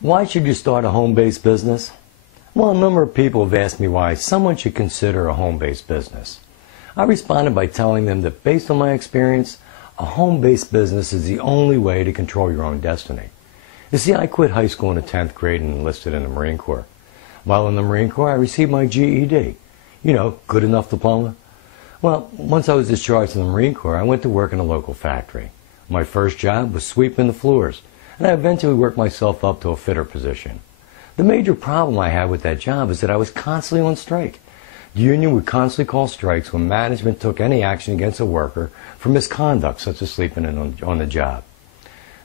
Why should you start a home-based business? Well, a number of people have asked me why someone should consider a home-based business. I responded by telling them that based on my experience, a home-based business is the only way to control your own destiny. You see, I quit high school in the 10th grade and enlisted in the Marine Corps. While in the Marine Corps, I received my GED. You know, good enough diploma. Well, once I was discharged from the Marine Corps, I went to work in a local factory. My first job was sweeping the floors, and I eventually worked myself up to a fitter position. The major problem I had with that job is that I was constantly on strike. The union would constantly call strikes when management took any action against a worker for misconduct, such as sleeping on the job.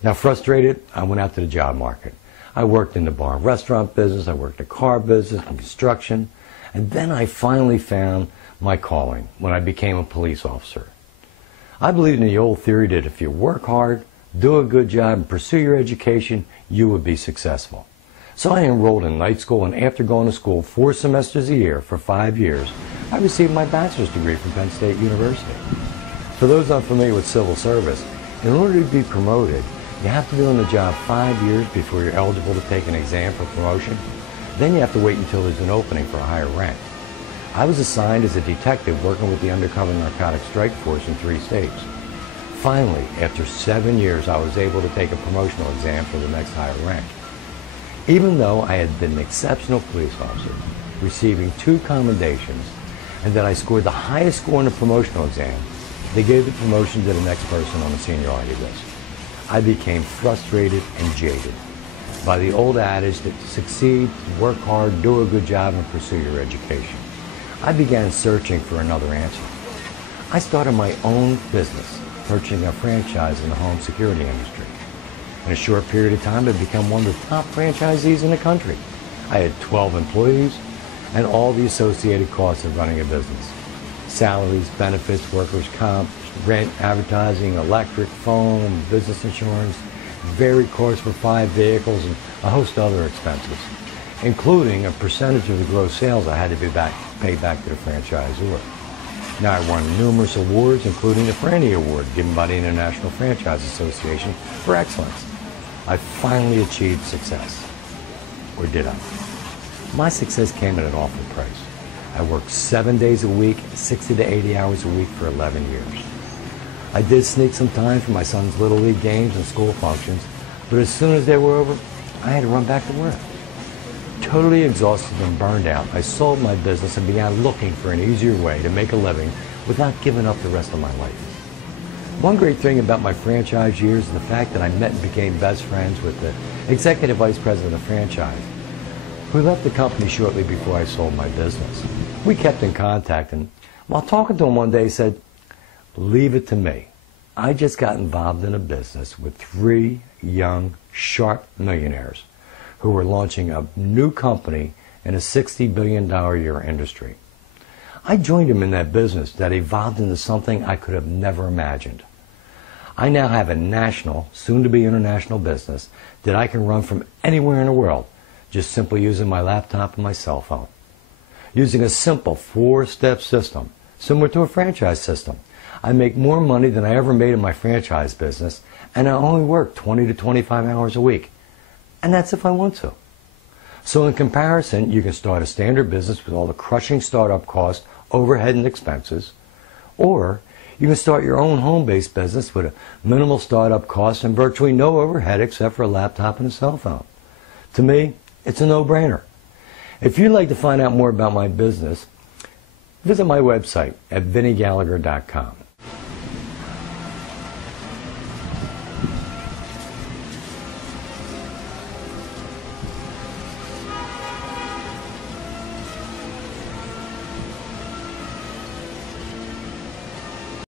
Now, frustrated, I went out to the job market. I worked in the bar and restaurant business, I worked in the car business and construction, and then I finally found my calling when I became a police officer. I believe in the old theory that if you work hard, do a good job, and pursue your education, you would be successful. So I enrolled in night school, and after going to school 4 semesters a year for 5 years, I received my bachelor's degree from Penn State University. For those unfamiliar with civil service, in order to be promoted, you have to be on the job 5 years before you're eligible to take an exam for promotion. Then you have to wait until there's an opening for a higher rank. I was assigned as a detective working with the undercover narcotic strike force in 3 states. Finally, after 7 years, I was able to take a promotional exam for the next higher rank. Even though I had been an exceptional police officer, receiving 2 commendations, and that I scored the highest score in the promotional exam, they gave the promotion to the next person on the seniority list. I became frustrated and jaded by the old adage that to succeed, work hard, do a good job, and pursue your education. I began searching for another answer. I started my own business, purchasing a franchise in the home security industry. In a short period of time, I'd become one of the top franchisees in the country. I had 12 employees and all the associated costs of running a business. Salaries, benefits, workers' comp, rent, advertising, electric, phone, business insurance, varied costs for 5 vehicles, and a host of other expenses, including a percentage of the gross sales I had to pay back to the franchisor. Now, I won numerous awards, including the Franny Award given by the International Franchise Association for excellence. I finally achieved success. Or did I? My success came at an awful price. I worked 7 days a week, 60 to 80 hours a week for 11 years. I did sneak some time for my son's Little League games and school functions, but as soon as they were over, I had to run back to work. Totally exhausted and burned out, I sold my business and began looking for an easier way to make a living without giving up the rest of my life. One great thing about my franchise years is the fact that I met and became best friends with the executive vice president of franchise, who left the company shortly before I sold my business. We kept in contact, and while talking to him one day, he said, "Leave it to me. I just got involved in a business with 3 young, sharp millionaires who were launching a new company in a $60 billion a year industry. I joined him in that business that evolved into something I could have never imagined. I now have a national, soon-to-be international business that I can run from anywhere in the world, just simply using my laptop and my cell phone. Using a simple 4-step system, similar to a franchise system, I make more money than I ever made in my franchise business, and I only work 20 to 25 hours a week. And that's if I want to. So in comparison, you can start a standard business with all the crushing startup costs, overhead, and expenses, or you can start your own home-based business with a minimal startup cost and virtually no overhead except for a laptop and a cell phone. To me, it's a no-brainer. If you'd like to find out more about my business, visit my website at vinnygallagher.com.